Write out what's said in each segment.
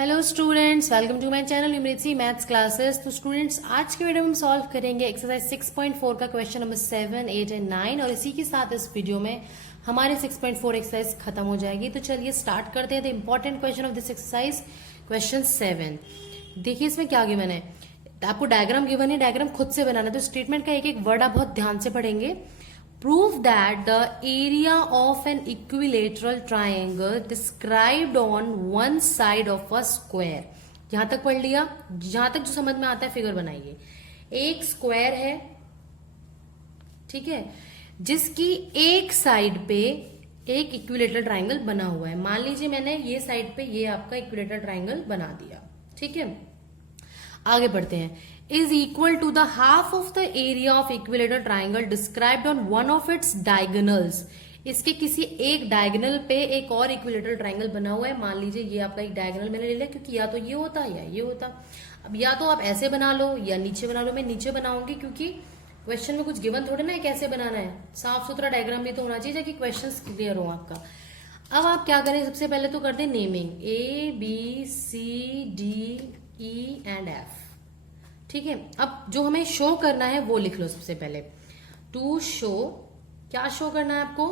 Hello students, welcome to my channel numeracy maths classes. तो students, आज के video में हम सॉल्व करेंगे एक्सरसाइज 6.4 का क्वेश्चन नंबर 7, 8 एंड 9 और इसी के साथ इस वीडियो में हमारी 6.4 एक्सरसाइज खत्म हो जाएगी। तो चलिए स्टार्ट करते हैं the important question of this exercise, question 7। देखिए इसमें क्या गिवन है, आपको डायग्राम गिवन है, डायग्राम खुद से बनाना है। तो स्टेटमेंट का एक एक वर्ड आप बहुत ध्यान से पढ़ेंगे। Prove that the area of an equilateral triangle described on one side of a square। यहां तक पढ़ लिया, जहां तक जो समझ में आता है फिगर बनाइए। एक स्क्वायर है, ठीक है, जिसकी एक साइड पे एक इक्विलेटरल ट्राइंगल बना हुआ है। मान लीजिए मैंने ये साइड पे ये आपका इक्विलेटरल ट्राइंगल बना दिया, ठीक है। आगे बढ़ते हैं। is equal to the half of the area of equilateral triangle described on one of its diagonals। इसके किसी एक डायगोनल पे एक और इक्विलेटरल ट्राइंगल बना हुआ है। मान लीजिए ये आपका एक डायगोनल मैंने ले लिया, क्योंकि या तो ये होता या ये होता। अब या तो आप ऐसे बना लो या नीचे बना लो। मैं नीचे बनाऊंगी क्योंकि क्वेश्चन में कुछ गिवन थोड़े ना है कैसे बनाना है, साफ सुथरा डायग्राम भी तो होना चाहिए ताकि क्वेश्चन क्लियर हो आपका। अब आप क्या करें, सबसे पहले तो कर दें नेमिंग, ABCDE एंड F, ठीक है। अब जो हमें शो करना है वो लिख लो सबसे पहले। टू शो, क्या शो करना है आपको,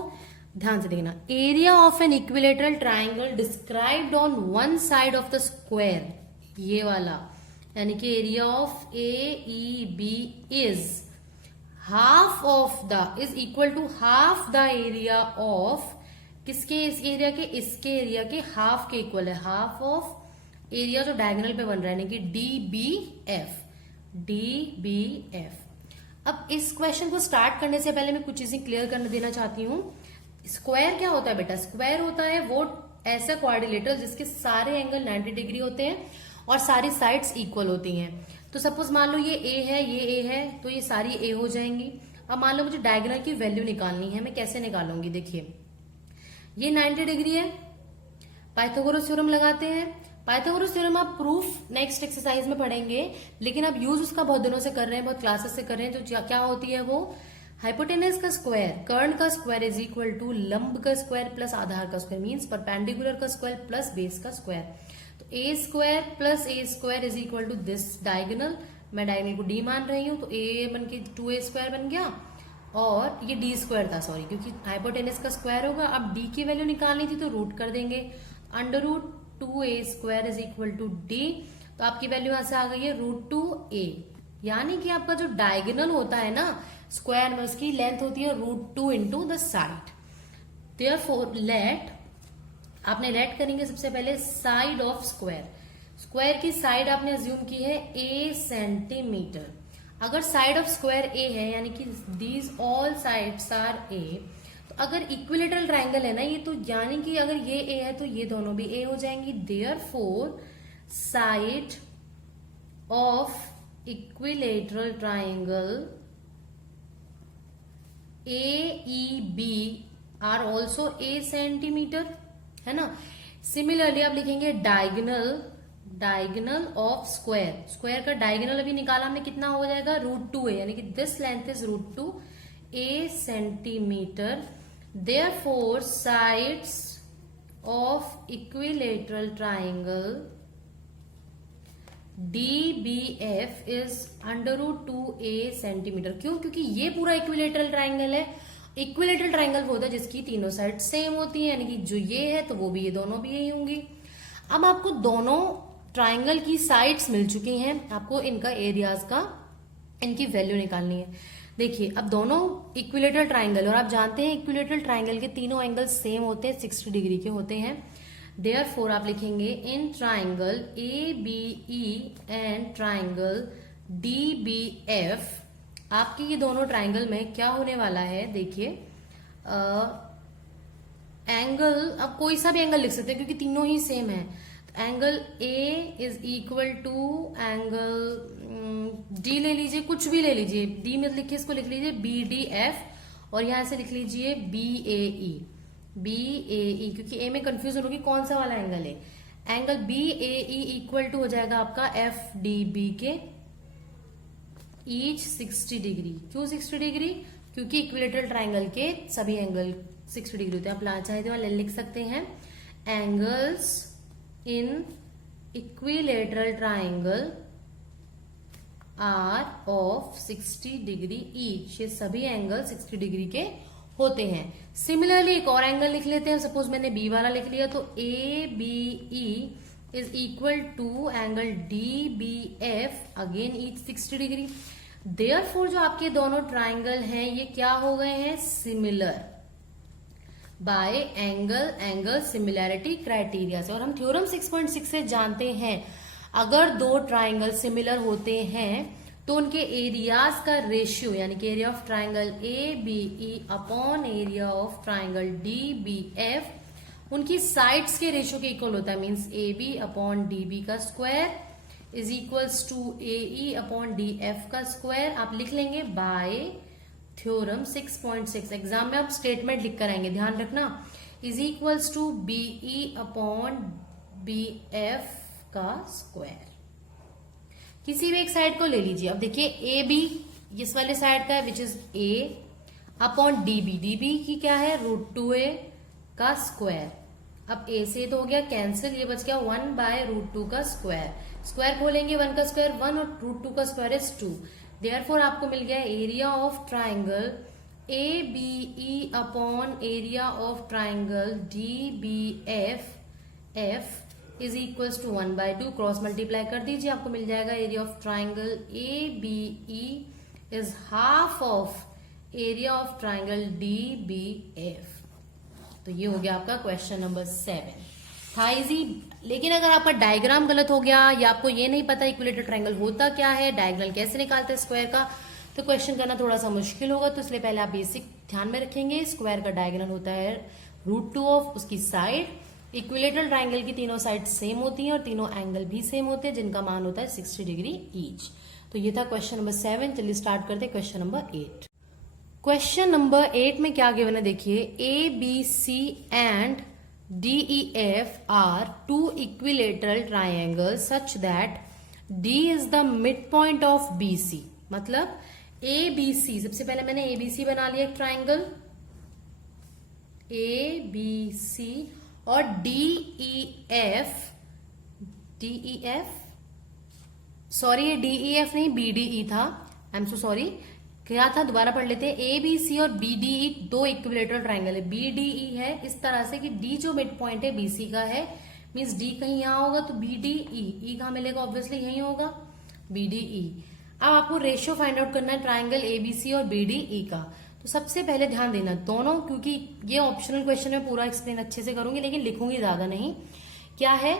ध्यान से देखना। Area of an equilateral triangle described on one side of the square, ये वाला, यानी कि area of AEB is half of the, is equal to half the area of, किसके, इस एरिया के, इसके एरिया के हाफ के इक्वल है। हाफ ऑफ एरिया जो डायगोनल पे बन रहा है, यानी कि DBF। अब इस क्वेश्चन को स्टार्ट करने से पहले मैं कुछ चीजें क्लियर करने देना चाहती हूँ। स्क्वायर क्या होता है बेटा, स्क्वायर होता है वो ऐसा क्वाड्रिलेटरल जिसके सारे एंगल 90 डिग्री होते हैं और सारी साइड्स इक्वल होती हैं। तो सपोज मान लो ये A है, ये A है, तो ये सारी A हो जाएंगी। अब मान लो मुझे डायगोनल की वैल्यू निकालनी है, मैं कैसे निकालूंगी, देखिए ये 90 डिग्री है, पाइथागोरस थ्योरम लगाते हैं। पाइथागोरस थ्योरम आप प्रूफ नेक्स्ट एक्सरसाइज में पढ़ेंगे, लेकिन अब यूज उसका बहुत दिनों से कर रहे हैं, बहुत क्लासेस से कर रहे हैं। जो क्या होती है वो, हाइपोटेनस का स्क्वायर, कर्ण का स्क्वायर इज इक्वल टू लंब का स्क्वायर प्लस आधार का स्क्वायर, मींस परपेंडिकुलर का स्क्वायर प्लस बेस का स्क्वायर। तो A square plus A square is equal to this diagonal. मैं डायगोनल को D मान रही हूं, तो A बन के 2A स्क्वायर बन गया, और ये D स्क्वायर था, सॉरी, क्योंकि हाइपोटेनस का स्क्वायर होगा। अब D की वैल्यू निकालनी थी तो रूट कर देंगे, under root 2A square is equal to D। तो आपकी वैल्यू यहां से आ गई है √2A, यानी कि आपका जो डायगोनल होता है ना स्क्वायर में, उसकी लेंथ होती है √2 into the side. Therefore let, आपने लेट करेंगे सबसे पहले साइड ऑफ स्क्वायर। स्क्वायर की साइड आपने अज्यूम की है A सेंटीमीटर। अगर साइड ऑफ स्क्वायर A है, यानी कि these all sides are A, अगर इक्विलेटरल ट्राइंगल है ना ये, तो यानी कि अगर ये A है तो ये दोनों भी A हो जाएंगी। Therefore side of equilateral triangle AEB are also A centimetre, है ना। सिमिलरली आप लिखेंगे डायगोनल ऑफ स्क्वायर। स्क्वायर का डायगोनल अभी निकाला हमने, कितना हो जाएगा, √2A, यानी कि this length is √2A centimetre. Therefore, sides of equilateral triangle DBF is under √2A centimetre. क्यों, क्योंकि ये पूरा इक्विलेटरल ट्राइंगल है। इक्विलेटरल ट्राइंगल वो होता है जिसकी तीनों साइड सेम होती है, यानी कि जो ये है तो वो भी, ये दोनों भी यही होंगी। अब आपको दोनों ट्राइंगल की साइड्स मिल चुकी हैं, आपको इनका एरियाज का, इनकी वैल्यू निकालनी है। देखिए अब दोनों इक्विलेटरल ट्राइंगल, और आप जानते हैं इक्विलेटरल ट्राइंगल के तीनों एंगल सेम होते हैं, 60 डिग्री के होते हैं। देयरफॉर आप लिखेंगे in triangle ABE and triangle DBF, आपके ये दोनों ट्राइंगल में क्या होने वाला है, देखिए एंगल, आप कोई सा भी एंगल लिख सकते हैं क्योंकि तीनों ही सेम है। Angle A is equal to angle D ले लीजिए, कुछ भी ले लीजिए, D में लिखिए, इसको लिख लीजिए BDF, और यहां से लिख लीजिए BAE, क्योंकि A में कंफ्यूजन होगी कौन सा वाला एंगल है। एंगल BAE इक्वल टू हो जाएगा आपका FDB के ईच 60 डिग्री। क्यों 60 डिग्री, क्योंकि इक्विलेटरल ट्राइंगल के सभी एंगल 60 डिग्री होते हैं। आप चाहे तो लिख सकते हैं angles in equilateral triangle are of 60 degree each, ये सभी एंगल 60 डिग्री के होते हैं। सिमिलरली एक और एंगल लिख लेते हैं, सपोज मैंने बी वाला लिख लिया तो A B E is equal to angle D B F, again each 60 degree. Therefore जो आपके दोनों ट्राइंगल हैं ये क्या हो गए हैं, similar by angle similarity criteria से। और हम थ्योरम 6.6 से जानते हैं अगर दो ट्राइंगल सिमिलर होते हैं तो उनके एरियाज का रेशियो यानी कि area of triangle A B E upon area of triangle D B F उनकी साइड्स के रेशियो के इक्वल होता है। Means A B upon D B का square is equals to A E upon D F का square आप लिख लेंगे बाय थ्योरम 6.6। एग्जाम में आप स्टेटमेंट लिख कर आएंगे, ध्यान रखना, is equals to B E upon B F का स्क्वायर। किसी भी एक साइड को ले लीजिए। अब देखिए ए बी इस वाले साइड का है which is A upon D B की क्या है √2a का स्क्वायर। अब ए से तो हो गया कैंसिल, ये बच गया 1/√2 का स्क्वायर। स्क्वायर खोलेंगे 1 का स्क्वायर 1 और √2 का स्क्वायर इज 2। देयरफॉर आपको मिल गया area of triangle A B E upon area of triangle D B F is equals to 1/2। Cross multiply कर दीजिए, आपको मिल जाएगा area of triangle A B E is half of area of triangle D B F. तो ये हो गया आपका क्वेश्चन नंबर 7। था इजी। लेकिन अगर आपका डायग्राम गलत हो गया या आपको ये नहीं पता इक्विलेटरल ट्राइंगल होता क्या है, डायग्राम कैसे निकालते हैं स्क्वायर का, तो क्वेश्चन करना थोड़ा सा मुश्किल होगा। तो इसलिए पहले आप बेसिक ध्यान में रखेंगे। स्क्वायर का डायग्राम होता है √2 ऑफ उसकी साइड। इक्विलेटरल ट्राइंगल की तीनों साइड सेम होती हैं और तीनों एंगल भी सेम होते हैं जिनका मान होता है 60 डिग्री ईच। तो ये था क्वेश्चन नंबर 7। चलिए स्टार्ट करते हैं क्वेश्चन नंबर 8। क्वेश्चन नंबर 8 में क्या गिवन है देखिए, A B C and D E F are two equilateral triangle such that D is the mid point of B C. मतलब ए बी सी, सबसे पहले मैंने ए बी सी बना लिया एक ट्राइंगल ए बी सी और डी ई एफ सॉरी ये D E F नहीं बी डी ई था, आई एम सो सॉरी, क्या था दोबारा पढ़ लेते हैं। ए बी सी और बी डी ई दो इक्विलेटरल ट्राइंगल है। बी डी ई है इस तरह से कि डी जो मिड पॉइंट है बी सी का है, मीन्स डी कहीं यहां होगा तो बी डी ई कहां मिलेगा, ऑब्वियसली यही होगा बी डी ई। अब आपको रेशियो फाइंड आउट करना है ट्राइंगल ए बी सी और बी डी ई का। तो सबसे पहले ध्यान देना दोनों, क्योंकि ये ऑप्शनल क्वेश्चन में पूरा एक्सप्लेन अच्छे से करूंगी लेकिन लिखूंगी ज्यादा नहीं। क्या है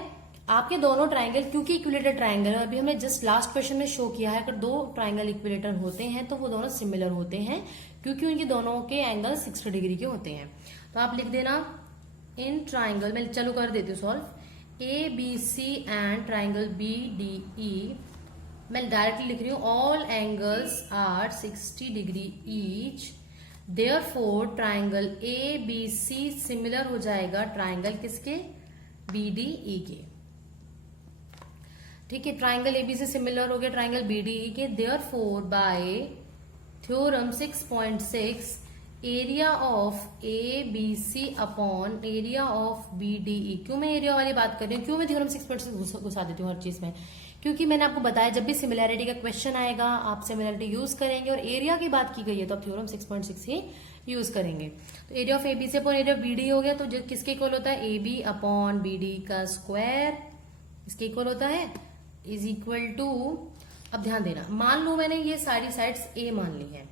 आपके दोनों ट्राइंगल, क्योंकि इक्विलेटर ट्राइंगल है, अभी हमने जस्ट लास्ट क्वेश्चन में शो किया है अगर दो ट्राइंगल इक्विलेटर होते हैं तो वो दोनों सिमिलर होते हैं क्योंकि उनके दोनों के एंगल 60 डिग्री के होते हैं। तो आप लिख देना इन ट्राइंगल, मैं चालू कर देती हूँ solve, A B C and triangle B D E. मैं डायरेक्टली लिख रही हूँ all angles are 60 degree each, therefore triangle A B C similar हो जाएगा ट्राइंगल किसके, बी डी ई के। ठीक है, ट्राइंगल एबीसी सिमिलर हो गया ट्राइंगल बीडीई के। Therefore by theorem 6.6 area of A B C upon area of BDE. क्यों मैं एरिया वाली बात कर रही हूँ, क्यों मैं थ्योरम 6.6 घुसा देती हूँ हर चीज में, क्योंकि मैंने आपको बताया जब भी सिमिलैरिटी का क्वेश्चन आएगा आप सिमिलैरिटी यूज करेंगे और एरिया की बात की गई है तो आप थ्योरम 6.6 ही यूज करेंगे। तो area of ABC upon area of BD हो गया, तो किसके इक्वल होता है, ए बी अपॉन बीडी का स्क्वायर इसके इक्वल होता है, इज इक्वल टू। अब ध्यान देना, मान लो मैंने ये सारी साइड्स ए मान ली है,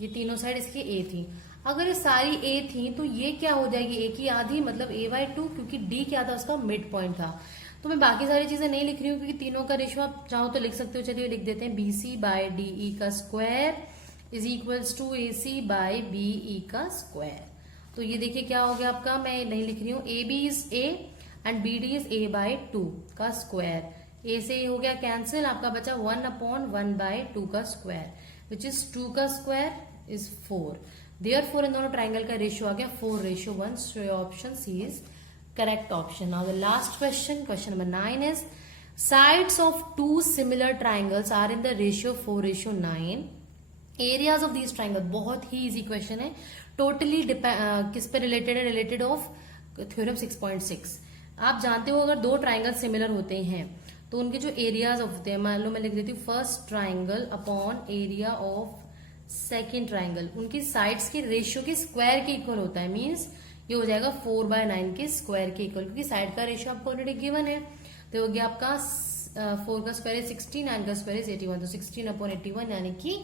ये तीनों साइड इसकी ए थी। अगर ये सारी ए थी तो ये क्या हो जाएगी, ए की आधी, मतलब a/2, क्योंकि डी क्या था उसका मिड पॉइंट था। तो मैं बाकी सारी चीजें नहीं लिख रही हूँ क्योंकि तीनों का रेशियो आप चाहो तो लिख सकते हो। चलिए लिख देते हैं BC/DE का square is equals to AC/BE का स्क्वायर। तो ये देखिए क्या हो गया आपका, मैं नहीं लिख रही हूँ, AB is A and BD is A/2 का स्क्वायर। ए से ए हो गया कैंसिल, आपका बचा 1/1/2 का स्क्वायर विच इज 2 का स्क्वायर इज 4। देयरफॉर इन दोनों ट्राइंगल का रेशियो आ गया 4:1। So option C is correct option. Now the last question, question number 9 is sides of two similar triangles are in the ratio 4:9। Areas of these triangle, बहुत ही easy question है, totally किस पे related है, related of theorem 6.6। आप जानते हो अगर दो ट्राइंगल सिमिलर होते हैं तो उनके जो एरियाज होते हैं, मान लो मैं लिख देती हूँ first triangle upon area of second triangle, उनकी साइड्स के रेशियो के स्क्वायर के इक्वल होता है। मीन्स ये हो जाएगा 4/9 के स्क्वायर के इक्वल, क्योंकि साइड का रेशियो आपको ऑलरेडी गिवन है। तो हो गया आपका 4 का स्क्वायर है 60, 9 का स्क्वायर है 81, तो 16/81 यानी कि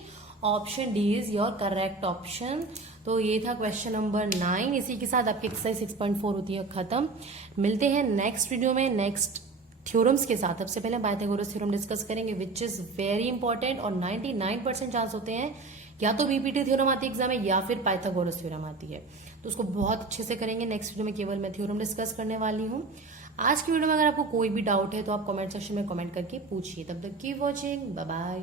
option D is your correct option. तो ये था क्वेश्चन नंबर 9। इसी के साथ आपकी एक्सरसाइज 6.4 होती है खत्म। मिलते हैं नेक्स्ट वीडियो में नेक्स्ट थ्योरम्स के साथ। सबसे पहले पाइथागोरस थ्योरम डिस्कस करेंगे विच इज वेरी इंपॉर्टेंट, और 99% चांस होते हैं या तो बीपीटी थ्योरम आती है एग्जाम में या फिर पाइथागोरस थ्योरम आती है, तो उसको बहुत अच्छे से करेंगे। नेक्स्ट वीडियो में केवल मैं थ्योरम डिस्कस करने वाली हूँ। आज की वीडियो में अगर आपको कोई भी डाउट है तो आप कमेंट सेक्शन में कमेंट करके पूछिए। तब तक कीप वॉचिंग, बाय बाय।